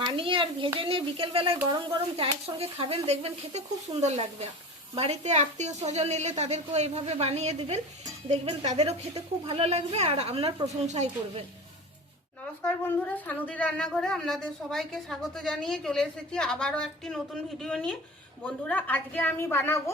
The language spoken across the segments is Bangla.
বানিয়ে আর ভেজে নিয়ে বিকেলবেলায় গরম গরম চায়ের সঙ্গে খাবেন, দেখবেন খেতে খুব সুন্দর লাগবে। বাড়িতে আত্মীয় স্বজন এলে তাদেরকেও এইভাবে বানিয়ে দেবেন, দেখবেন তাদেরও খেতে খুব ভালো লাগবে আর আপনার প্রশংসাই করবেন। নমস্কার বন্ধুরা, সানুদি রান্নাঘরে আপনাদের সবাইকে স্বাগত জানিয়ে চলে এসেছি আবারও একটি নতুন ভিডিও নিয়ে। বন্ধুরা, আজকে আমি বানাবো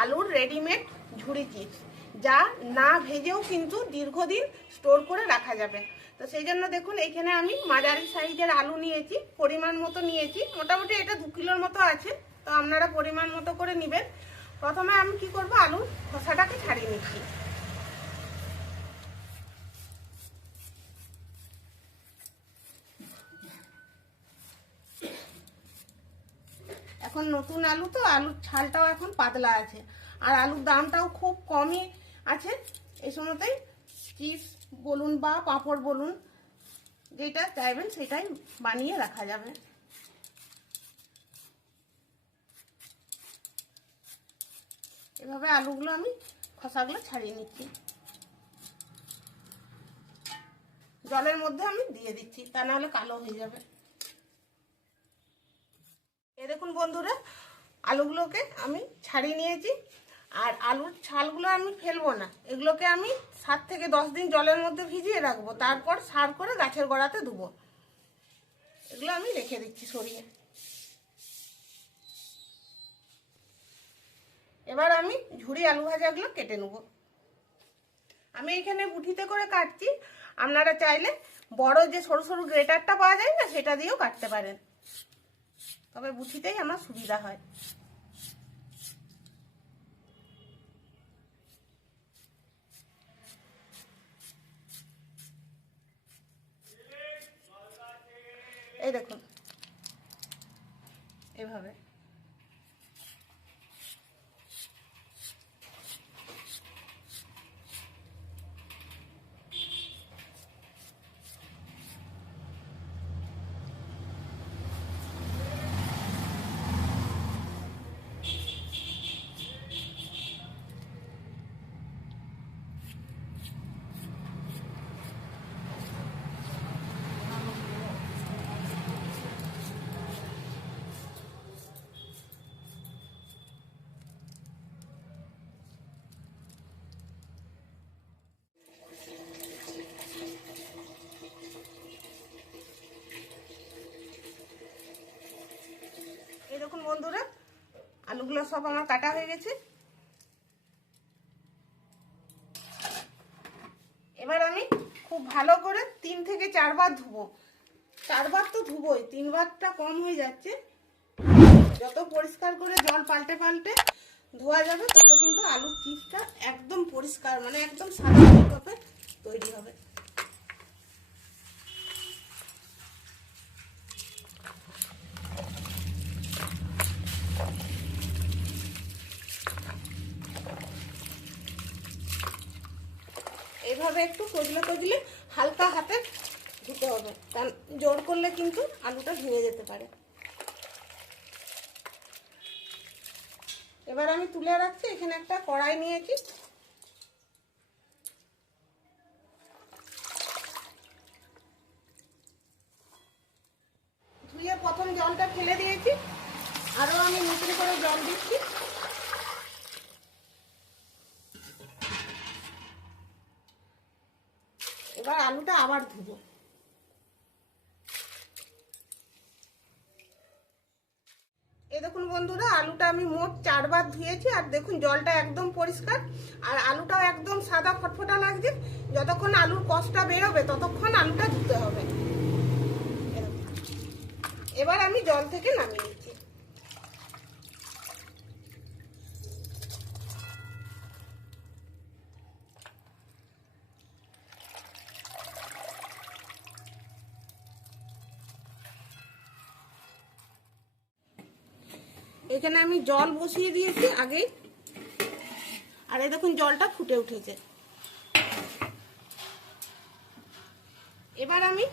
আলুর রেডিমেড ঝুড়ি চিপস। যা না ভেজেও কিন্তু দীর্ঘদিন স্টোর করে রাখা যাবে। তো সেই জন্য দেখুন এখানে আমি মাঝারি সাইজের আলু নিয়েছি, পরিমাণ মতো নিয়েছি। মোটামুটি এটা দু কিলোর মতো আছে, তো আপনারা পরিমাণ মতো করে নেবেন। প্রথমে আমি কি করব আলুর খোসাটাকে ছাড়িয়ে নিচ্ছি। এখন নতুন আলু তো, আলুর ছালটাও এখন পাতলা আছে। আর আলুর দামটাও খুব কমই। আছে, এই সময়তেই চিপস বলুন বা পাঁপড় বলুন, যেটা চাইবেন সেটাই বানিয়ে রাখা যাবে। এভাবে আলুগুলো আমি খসাগুলো ছাড়িয়ে নিচ্ছি। জলের মধ্যে আমি দিয়ে দিচ্ছি, তা নাহলে কালো হয়ে যাবে। এ দেখুন বন্ধুরা, আলুগুলোকে আমি ছাড়িয়ে নিয়েছি। আর আলুর ছালগুলো আমি ফেলব না। এগুলোকে আমি সাত থেকে দশ দিন জলের মধ্যে ভিজিয়ে রাখব। তারপর সার করে গাছের গোড়াতে ধুবো। এগুলো আমি রেখে দিচ্ছি সরিয়ে। এবার আমি ঝুড়ি আলু ভাজাগুলো কেটে নেব। আমি এখানে বুটিতে করে কাটছি। আপনারা চাইলে বড় যে সরু সরু গ্রেটারটা পাওয়া যায় না, সেটা দিয়েও কাটতে পারেন। তবে বুঝিতেই আমার সুবিধা হয়। এই দেখুন। এভাবে এই দেখুন বন্ধুরা আলুগুলো সব আমার কাটা হয়ে গেছে। এবার আমি খুব ভালো করে তিন থেকে চারবার ধুবো। চারবার তো ধুবোই, তিনবারটা কম হয়ে যাচ্ছে। যত পরিষ্কার করে জল পাল্টে পাল্টে ধোয়া যাবে, তত কিন্তু আলুর চিপসটা একদম পরিষ্কার মানে একদম সাদা তৈরি হবে। এইভাবে একটু কজলে কজলে হালকা হাতে ধুতে হবে। কারণ জোর করলে কিন্তু আলুটা ভেঙে যেতে পারে। এবার আমি তুলে রাখছি, এখানে একটা কড়াই নিয়েছি। ধুয়ে প্রথম জলটা ফেলে দিয়েছি। আরও আমি নতুন করে জল দিচ্ছি। আলুটা আবার ধুবো। এই দেখুন বন্ধুরা, আলুটা আমি মোট চারবার ধুয়েছি, আর দেখুন জলটা একদম পরিষ্কার, আর আলুটাও একদম সাদা ফটফটা লাগছে। যতক্ষণ আলুর কষটা বেরোবে, ততক্ষণ আলুটা ধুতে হবে। এবার আমি জল থেকে নামিয়ে নিচ্ছি। এখানে আমি জল বসিয়ে দিয়েছি আগেই। আর এই দেখুন, জলটা ফুটে উঠেছে। এবার আমি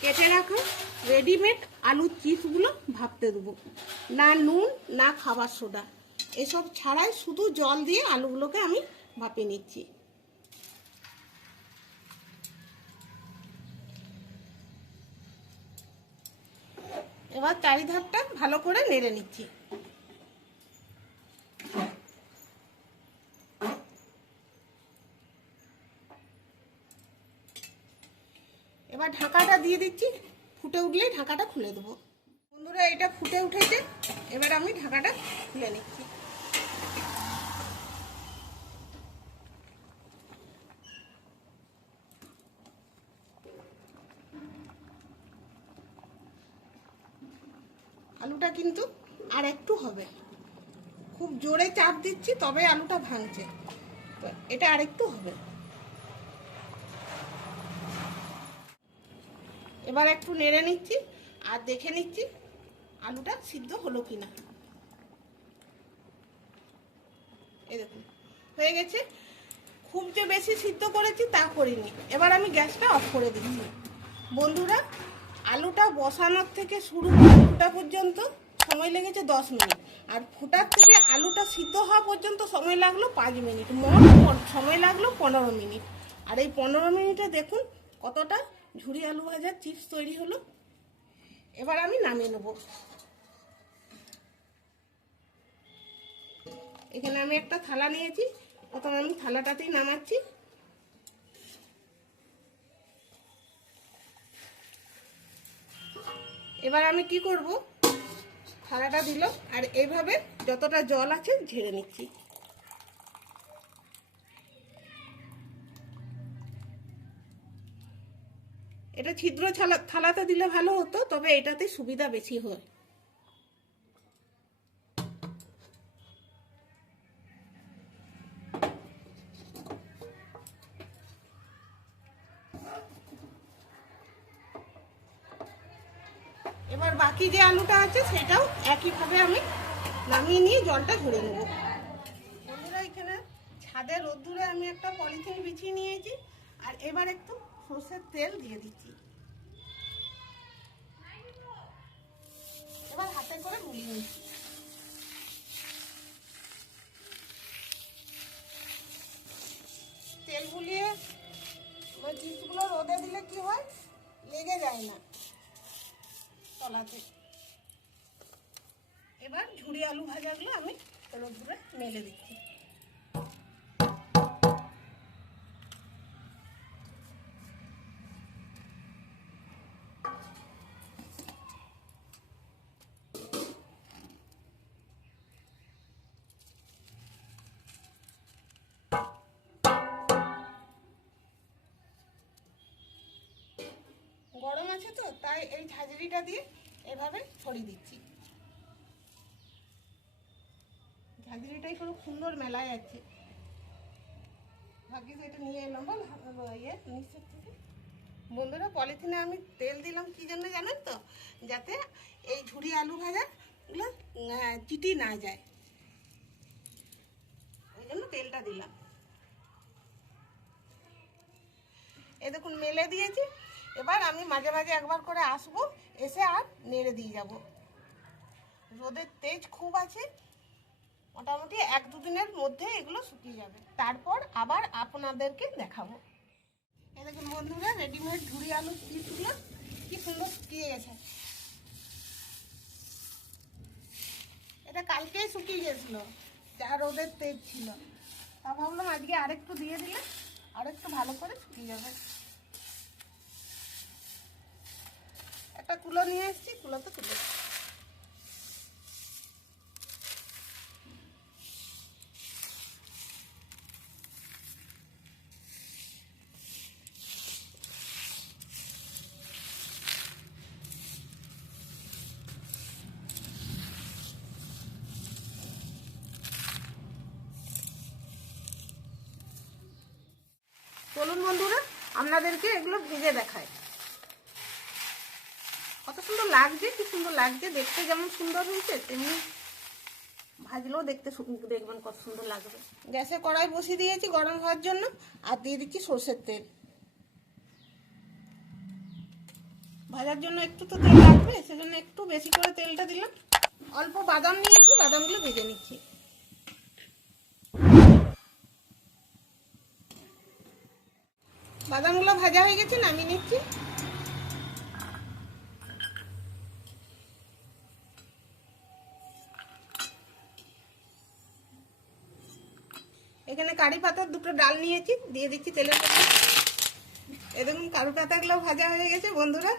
কেটে রাখা রেডিমেড আলুর চিপসগুলো ভাপতে দেবো। না নুন, না খাবার সোডা। এসব ছাড়াই শুধু জল দিয়ে আলুগুলোকে আমি ভাপিয়ে নিচ্ছি। এবার চারিধারটা ভালো করে নেড়ে নিচ্ছি। এবার ঢাকাটা দিয়ে দিচ্ছি, ফুটে উঠলেই ঢাকাটা খুলে দেবো। বন্ধুরা, এটা ফুটে উঠেছে, এবার আমি ঢাকাটা খুলে নিচ্ছি। আলুটা কিন্তু আর একটু হবে। খুব জোরে চাপ দিচ্ছি, তবে আলুটা ভাঙছে। তো এটা আরেকটু হবে। এবার একটু নেড়ে নিচ্ছি আর দেখে নিচ্ছি আলুটা সিদ্ধ হলো কিনা। এই দেখুন, হয়ে গেছে। খুব যে বেশি সিদ্ধ করেছি তা করিনি। এবার আমি গ্যাসটা অফ করে দিচ্ছি। বন্ধুরা আলুটা বসানোর থেকে শুরু করে ফোটা পর্যন্ত সময় লেগেছে দশ মিনিট। আর ফোটার থেকে আলুটা সিদ্ধ হওয়া পর্যন্ত সময় লাগল পাঁচ মিনিট। মোট সময় লাগল পনেরো মিনিট। আর এই পনেরো মিনিটে দেখুন কতটা ঝুড়ি আলু ভাজার চিপস তৈরি হলো। এবার আমি নামিয়ে নেব। এখানে আমি একটা থালা নিয়েছি। প্রথমে আমি থালাটাতেই নামাচ্ছি। এবার আমি কি করব? থালাটা দিল, আর এইভাবে যতটা জল আছে ঝেড়ে নিচ্ছি। এটা ছিদ্র থালাতে দিলে ভালো হতো, তবে এটাতে সুবিধা বেশি হয় এবার বাকি যে আলুটা আছে, সেটাও একইভাবে আমি নামিয়ে নিয়ে জলটা ঝরে নেব। বন্ধুরা, এখানে ছাদে রোদ্দুরে আমি একটা পলিথিন বিছিয়ে নিয়েছি, আর এবার একটু সর্ষের তেল দিয়ে দিচ্ছি। এবার হাতে করে গুলিয়ে নিচ্ছি। তেল গুলিয়ে চিপসগুলো রোদে দিলে কি হয়? লেগে যায় না তলাতে। এবার ঝুড়ি আলু ভাজাগুলো আমি রোদ্দুরে মেলে দিচ্ছি। গরম আছে তো, তাই এই ঝাঁঝরিটা দিয়ে এভাবে ছড়িয়ে দিচ্ছি। ঝাঁঝরিটাই খুব সুন্দর মেলায় আছে। ভাগ্যিস এটা নিয়ে এলাম, বল ইয়ে থেকে। বন্ধুরা, পলিথিনে আমি তেল দিলাম, কি জন্য জানেন তো? যাতে এই ঝুড়ি আলু ভাজাগুলো চিটি না যায়। ওই জন্য তেলটা দিলাম। এই দেখুন, মেলে দিয়েছি। এবার আমি মাঝে মাঝে একবার করে আসব, এসে আর নেড়ে দিয়ে যাব। রোদের তেজ খুব আছে। মোটামুটি এক দুদিনের মধ্যে এগুলো শুকিয়ে যাবে। তারপর আবার আপনাদেরকে দেখাবো। এই দেখুন বন্ধুরা রেডিমেড ঝুড়ি আলু চিপসগুলো কি সুন্দর শুকিয়ে গেছে। এটা কালকেই শুকিয়ে গেছিল, যা রোদের তেজ ছিল। তা ভাবলাম আজকে আরেকটু দিয়ে দিলে আরেকটু ভালো করে শুকিয়ে যাবে। একটা কুলো নিয়ে এসেছি, কুলোতে তুলে চলুন বন্ধুরা, আপনাদেরকে এগুলো ভেজে দেখায় কত সুন্দর লাগছে, কি সুন্দর লাগছে, দেখতে যেমন সুন্দর হয়েছে, তেমনি ভাজলেও দেখতে দেখবেন কত সুন্দর লাগবে। গ্যাসে কড়াই বসিয়ে দিয়েছি গরম হওয়ার জন্য, আর দিয়ে দিচ্ছি সর্ষের তেল। ভাজার জন্য একটু তো তেল লাগবে, সেজন্য একটু বেশি করে তেলটা দিলাম। অল্প বাদাম নিয়েছি, বাদামগুলো ভেজে নিচ্ছি। বাদামগুলো ভাজা হয়ে গেছে, নামিয়ে নিচ্ছি। এখানে কারি পাতার দুটো ডাল নিয়েছি, দিয়ে দিচ্ছি তেলের মধ্যে। এরকম কারি পাতাগুলো ভাজা হয়ে গেছে, বন্ধুরা।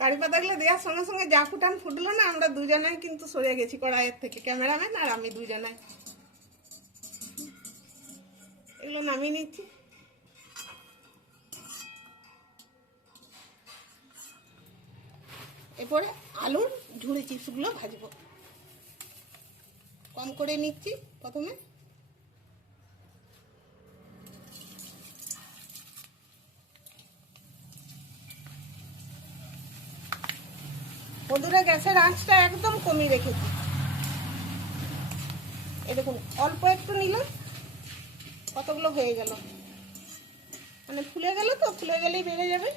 কারি পাতাগুলো দেওয়ার সঙ্গে সঙ্গে যা ফুটান ফুটলো না, আমরা দুজনায় কিন্তু সরে গেছি কড়াইয়ের থেকে, ক্যামেরাম্যান আর আমি দুজনায় এগুলো নামিয়ে নিচ্ছি। এরপরে আলুর ঝুড়ি চিপসগুলো ভাজবো। কম করে নিচ্ছি প্রথমে। বন্ধুরা, গ্যাসের আঁচটা একদম কমিয়ে রেখেছি। এ দেখুন, অল্প একটু নিলাম, কতগুলো হয়ে গেল? মানে ফুলে গেল তো, ফুলে গেলেই বেড়ে যাবে।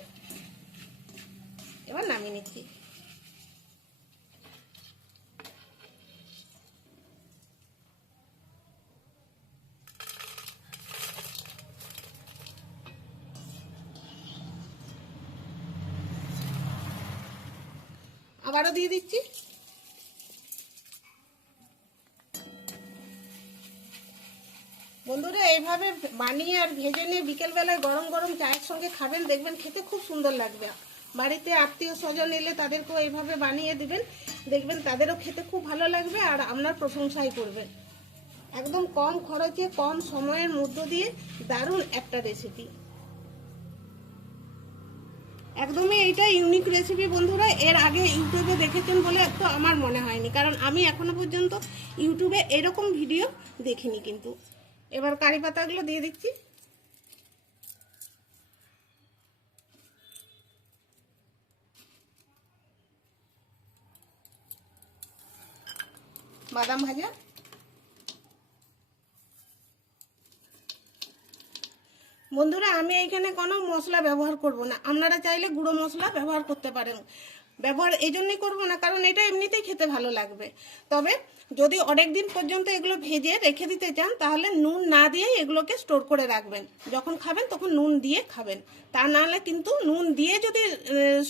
এবার নামিয়ে নিচ্ছি। আবারও দিয়ে দিচ্ছি। বন্ধুরা, এইভাবে বানিয়ে আর ভেজে নিয়ে বিকেলবেলায় গরম গরম চায়ের সঙ্গে খাবেন, দেখবেন খেতে খুব সুন্দর লাগবে। বাড়িতে আত্মীয় স্বজন এলে তাদেরকেও এইভাবে বানিয়ে দিবেন, দেখবেন তাদেরও খেতে খুব ভালো লাগবে আর আপনার প্রশংসাই করবে একদম কম খরচে, কম সময়ের মধ্য দিয়ে দারুণ একটা রেসিপি একদমই এইটা ইউনিক রেসিপি বন্ধুরা। এর আগে ইউটিউবে দেখেছেন বলে তো আমার মনে হয়নি। কারণ আমি এখনও পর্যন্ত ইউটিউবে এরকম ভিডিও দেখিনি কিন্তু। এবার কারি পাতাগুলো দিয়ে দিচ্ছি। বাদাম ভাজা। বন্ধুরা, আমি এইখানে কোনো মশলা ব্যবহার করব না। আপনারা চাইলে গুঁড়ো মশলা ব্যবহার করতে পারেন। ব্যবহার এই জন্যই করব না, কারণ এটা এমনিতেই খেতে ভালো লাগবে। তবে যদি অনেক দিন পর্যন্ত এগুলো ভেজে রেখে দিতে চান, তাহলে নুন না দিয়েই এগুলোকে স্টোর করে রাখবেন। যখন খাবেন, তখন নুন দিয়ে খাবেন। তা নাহলে কিন্তু নুন দিয়ে যদি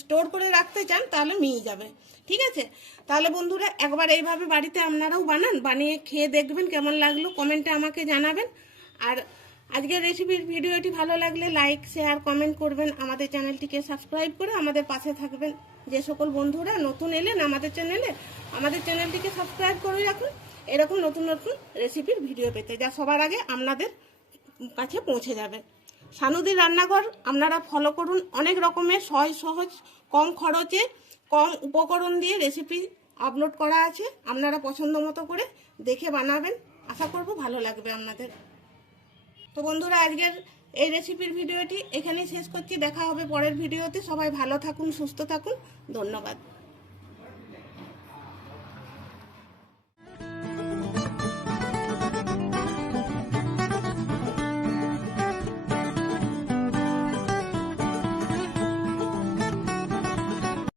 স্টোর করে রাখতে চান, তাহলে মিয়ে যাবে। ঠিক আছে? তাহলে বন্ধুরা, একবার এইভাবে বাড়িতে আপনারাও বানান। বানিয়ে খেয়ে দেখবেন কেমন লাগল। কমেন্টে আমাকে জানাবেন। আর আজকের রেসিপির ভিডিওটি ভালো লাগলে লাইক শেয়ার কমেন্ট করবেন। আমাদের চ্যানেলটিকে সাবস্ক্রাইব করে আমাদের পাশে থাকবেন। যে সকল বন্ধুরা নতুন এলেন আমাদের চ্যানেলে, আমাদের চ্যানেলটিকে সাবস্ক্রাইব করে রাখুন। এরকম নতুন নতুন রেসিপির ভিডিও পেতে, যা সবার আগে আপনাদের কাছে পৌঁছে যাবে। সানুদির রান্নাঘর আপনারা ফলো করুন। অনেক রকমের সহজ সহজ, কম খরচে, কম উপকরণ দিয়ে রেসিপি আপলোড করা আছে। আপনারা পছন্দ মতো করে দেখে বানাবেন। আশা করব ভালো লাগবে আপনাদের। তো বন্ধুরা, আজকের এই রেসিপির ভিডিওটি এখানেই শেষ করছি। দেখা হবে পরের ভিডিওতে সবাই ভালো থাকুন, সুস্থ থাকুন। ধন্যবাদ।